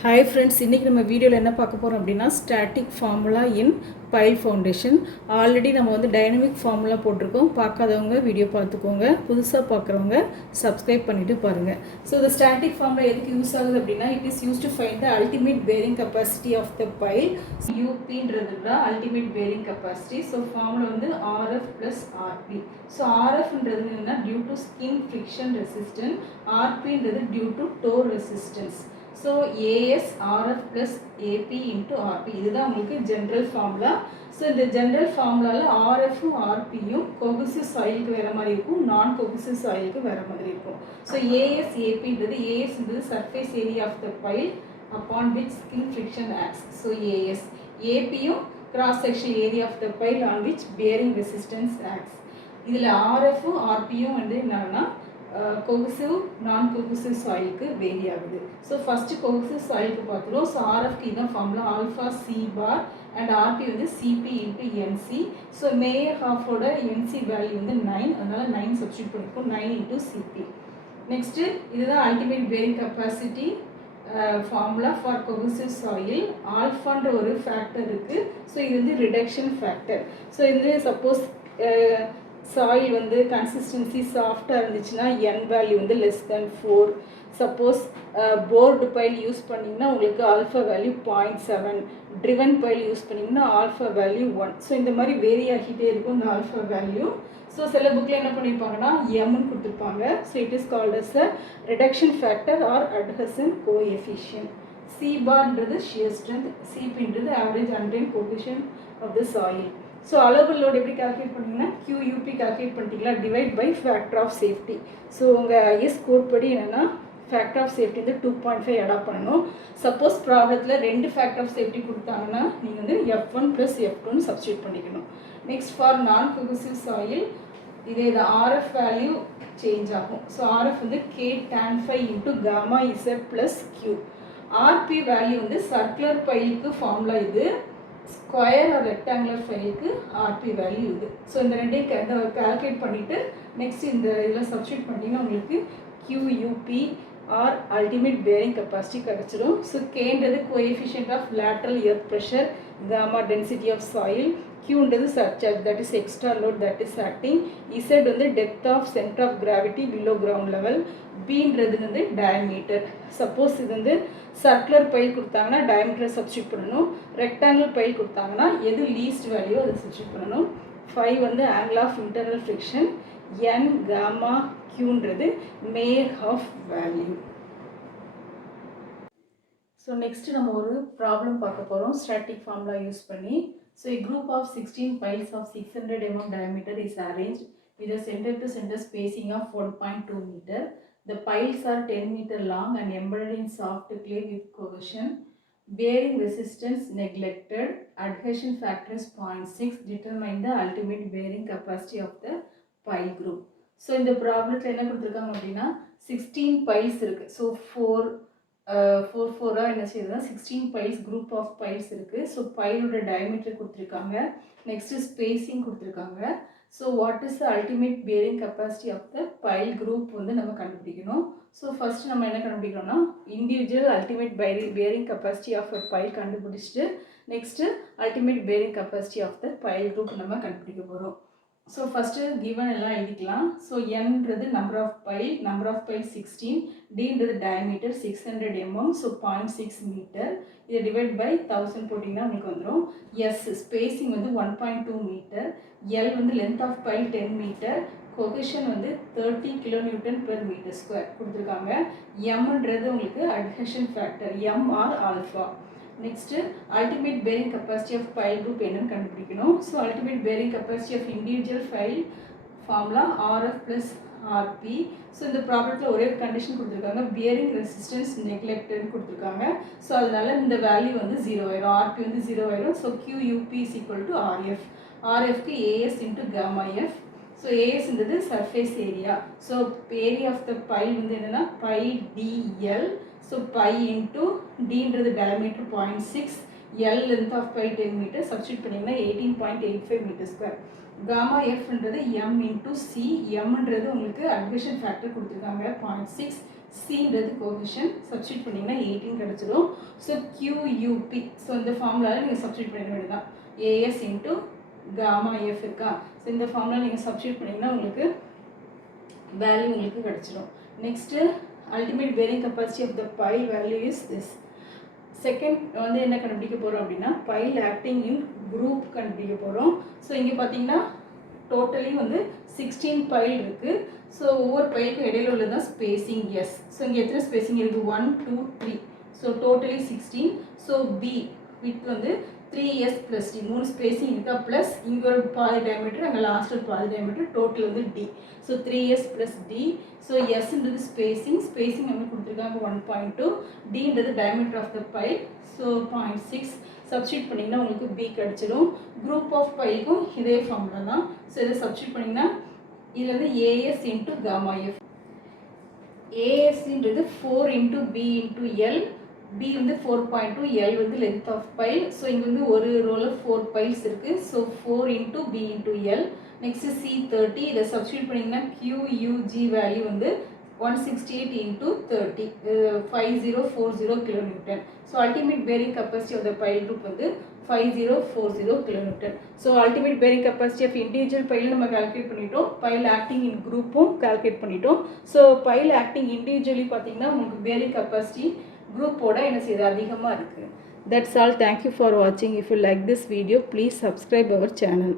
Hi friends, இன்னைக்கு நம்ம வீடியோல என்ன பார்க்க போறோம் அப்படினா static formula in pile foundation. Already நம்ம வந்து டைனமிக் ஃபார்முலா போட்டுருக்கோம். பார்க்காதவங்க வீடியோ பார்த்துக்கோங்க. புதுசா பார்க்கறவங்க subscribe பண்ணிட்டு பாருங்க. So the static formula எதுக்கு யூஸ் ஆகுது அப்படினா it is used to find the ultimate bearing capacity of the pile. UP ன்றதுதான் ultimate bearing capacity. So formula வந்து RF plus RP. So RF ன்றது என்னன்னா due to skin friction resistance, RP ன்றது due to toe resistance. So AS RF plus AP into RP இதுதான் உங்களுக்கு general formula. So இந்த general ஃபார்முலாவில் RFும் RPயும் cohesive சாயிலுக்கு வேறு மாதிரி இருக்கும், நான் கோஹெசிவ் சாயிலுக்கு வேறு மாதிரி இருக்கும். ஸோ AS APன்றது ASன்றது surface area of the pile upon which skin friction acts. So AS APயும் cross section area of the pile on which bearing resistance acts. இதில் RFும் RPயும் வந்து என்னன்னா கோஹெசிவ் நான் கோஹெசிவ் சாயிலுக்கு வேரி ஆகுது. ஸோ ஃபஸ்ட்டு கோஹெசிவ் சாயிலுக்கு பார்த்துருவோம். ஸோ ஆர்எஃப்க்கு இதான் formula alpha c bar and RP வந்து CP into NC. So Meyer ஹாஃபோட என்சி வேல்யூ வந்து 9, அதனால் 9 சப்ஸ்டியூட் பண்ணிப்போம், 9 இன்ட்டு சிபி. நெக்ஸ்ட்டு இதுதான் ultimate bearing capacity formula for cohesive soil. ஆல்ஃபான்ற ஒரு ஃபேக்டர் இருக்குது. ஸோ இது வந்து ரிடக்ஷன் ஃபேக்டர். ஸோ இது சப்போஸ் சாயில் வந்து கன்சிஸ்டன்சி சாஃப்டாக இருந்துச்சுன்னா என் வேல்யூ வந்து less then 4. Suppose bored pile use பண்ணிங்கன்னா உங்களுக்கு alpha value 0.7, driven pile use பண்ணிங்கன்னா ஆல்ஃபா வேல்யூ 1. ஸோ இந்த மாதிரி வேரி ஆகிட்டே இருக்கும் இந்த ஆல்ஃபா வேல்யூ. ஸோ சில புக்கில் என்ன பண்ணியிருப்பாங்கன்னா எம்னு கொடுத்துருப்பாங்க. So it is called as a reduction factor or adhesion coefficient. C பார்ன்றது ஷியர் ஸ்ட்ரென்த், சிபின்றது average undrained coefficient of the soil. So அலோவல் லோட் எப்படி கால்குலேட் பண்ணிங்கன்னா QUP கால்குலேட் பண்ணிட்டீங்களா, divide by factor of safety. So உங்கள் IS code படி என்னென்னா factor of safety வந்து 2.5 அடாப்ட் பண்ணணும். சப்போஸ் ப்ராப்ளத்தில் 2 ஃபேக்டர் ஆஃப் சேஃப்டி கொடுத்தாங்கன்னா நீங்கள் வந்து F1 + F2ன்னு சப்ஸ்டியூட் பண்ணிக்கணும். Next for non cohesive soil இதே தான் RF வேல்யூ சேஞ்ச் ஆகும். ஸோ RF வந்து K tan phi into gamma Z plus Q. RP value வந்து சர்க்குலர் பைலுக்கு ஃபார்முலா இது, ஸ்கொயர் ஆர் ரெக்டாங்குலர் ஃபைலுக்கு ஆர்பி வேல்யூ இது. ஸோ இந்த ரெண்டையும் கால்குலேட் பண்ணிவிட்டு நெக்ஸ்ட் இந்த இதில் சப்ஸ்டியூட் பண்ணிங்கன்னா உங்களுக்கு QUP or ultimate bearing capacity கிடச்சிடும். ஸோ கேன்றது coefficient of lateral earth pressure, gamma density of soil, Qன்றது surcharge that is extra load that is acting, Z வந்து depth of centre of gravity below ground level, Bன்றது வந்து diameter. Suppose இது வந்து circular pile கொடுத்தாங்கன்னா டயமீட்டரை substitute பண்ணணும், rectangle pile கொடுத்தாங்கன்னா எது லீஸ்ட் வேல்யூ அதை சப்ஸ்டியூட் பண்ணணும். 5 வந்து angle of internal friction, N gamma Qன்றது mayor of value. So next நம்ம ஒரு ப்ராப்ளம் பார்க்க போகிறோம் ஸ்டாட்டிக் ஃபார்முலா யூஸ் பண்ணி. So a group of 16 piles of 600 mm diameter is arranged with a center to center spacing of 1.2 meter. The piles are 10 meter long and embedded in soft clay with cohesion. Bearing resistance neglected. Adhesion factor is 0.6. Determine the ultimate bearing capacity of the pile group. So in the problem என்ன கொடுத்திருக்காங்க அப்படின்னா 16 piles இருக்கு. So 4 என்ன செய்யுதுன்னா 16 piles group of piles இருக்குது. So பைலோட diameter கொடுத்துருக்காங்க, next spacing கொடுத்துருக்காங்க. So what is the ultimate bearing capacity of the pile group வந்து நம்ம கண்டுபிடிக்கணும். ஸோ ஃபஸ்ட்டு நம்ம என்ன கண்டுபிடிக்கணும்னா individual ultimate bearing capacity of a pile கண்டுபிடிச்சிட்டு next ultimate bearing capacity of the pile group நம்ம கண்டுபிடிக்க போகிறோம். ஸோ ஃபஸ்ட்டு கிவன் எல்லாம் எழுதிக்கலாம். ஸோ Nன்றது நம்பர் ஆஃப் பைல் 16, Dன்றது டயமீட்டர் 600 mm, ஸோ 0.6 மீட்டர். இதை டிவைட் பை 1000 போட்டிங்கன்னா உங்களுக்கு வந்துடும். எஸ் ஸ்பேஸிங் வந்து 1.2 மீட்டர், எல் வந்து length of pile 10 metre, cohesion வந்து 30 kN/m² கொடுத்துருக்காங்க. எம்ன்றது உங்களுக்கு adhesion factor, M or alpha. Next ultimate bearing capacity of pile group என்னன்னு கண்டுபிடிக்கணும். So ultimate bearing capacity of individual pile formula RF + RP. So இந்த ப்ராப்ளத்தில் ஒரே ஒரு கண்டிஷன் கொடுத்துருக்காங்க, பியரிங் ரெசிஸ்டன்ஸ் நெக்லெக்டட்னு கொடுத்துருக்காங்க. ஸோ அதனால இந்த வேல்யூ வந்து 0 ஆயிரும், RP வந்து 0 ஆயிரும். So QUP is equal to RF. RFக்கு AS into gamma F. So ஏஎஸ்ன்றது surface area. So area of the pile வந்து என்னென்னா pi DL. So pi into Dன்றது diameter 0.6, L length of pile 10 metre, substitute பண்ணிங்கன்னா 18.85 m². Gamma எஃப்ன்றது M இன்ட்டு C, எம்ன்றது உங்களுக்கு அட்ஹெஷன் ஃபேக்டர் கொடுத்துருக்காங்க 0.6, சின்றது கோஹெஷன் சப்ஸ்டியூட் பண்ணிங்கன்னா 18 கிடச்சிடும். ஸோ QUP ஸோ இந்த ஃபார்முலாவில் நீங்கள் சப்ஸ்டியூட் பண்ணிட வேண்டியதான். AS இன்ட்டு காமா எஃப் இருக்கா. ஸோ இந்த ஃபார்முலா நீங்கள் சப்ஸ்டியூட் பண்ணிங்கன்னா உங்களுக்கு வேல்யூ உங்களுக்கு கிடச்சிடும். Next ultimate bearing capacity of the pile value is this. Second வந்து என்ன கண்டுபிடிக்க போகிறோம் அப்படின்னா பைல் ஆக்டிங் இன் குரூப் கண்டுபிடிக்க போகிறோம். ஸோ இங்கே பார்த்தீங்கன்னா டோட்டலி வந்து 16 பைல் இருக்குது. ஸோ ஒவ்வொரு பைலுக்கும் இடையில உள்ளதான் ஸ்பேசிங் எஸ். ஸோ இங்கே எத்தனை ஸ்பேசிங் இருக்குது 1 2 3. So totally 16. So be with வந்து 3s + d 3 ஸ்பேசிங் இருக்கா ப்ளஸ் இங்கே ஒரு பாதி டயமீட்டர் அங்கே லாஸ்ட் ஒரு பாதி டயமீட்டர் டோட்டல் வந்து d. So 3s + d. So எஸ்ன்றது ஸ்பேசிங் நம்ம கொடுத்துருக்காங்க 1.2. dன்றது diameter of the pile. So 0.6 substitute பண்ணிங்கன்னா உங்களுக்கு b கிடச்சிடும். குரூப் ஆஃப் பைலுக்கும் இதே ஃபார்முலா தான். ஸோ இதை சப்ஸ்டியூட் பண்ணிங்கன்னா இதில் வந்து as இன்ட்டு காமா எஃப். asன்றது 4 into b into L. b வந்து 4.2, L வந்து லென்த் ஆஃப் பைல். ஸோ இங்கே வந்து ஒரு ரோவில் 4 பைல்ஸ் இருக்குது. So 4 into b into L. Next C30 இதை சப்ஸ்டியூட் பண்ணிங்கன்னா QUG வேல்யூ வந்து 168 into 30 5040 kN. So ultimate bearing capacity of the pile group வந்து 5040 kN. So ultimate bearing capacity of individual pile நம்ம கால்குலேட் பண்ணிட்டோம். பைல் ஆக்டிங் இன் குரூப்பும் calculate பண்ணிட்டோம். So pile acting individually பார்த்தீங்கன்னா உங்களுக்கு பேரிங் கெப்பாசிட்டி குரூப்போட என்ன செய்யுது அதிகமாக இருக்குது. That's all. Thank you for watching. If you like this video, please subscribe our channel.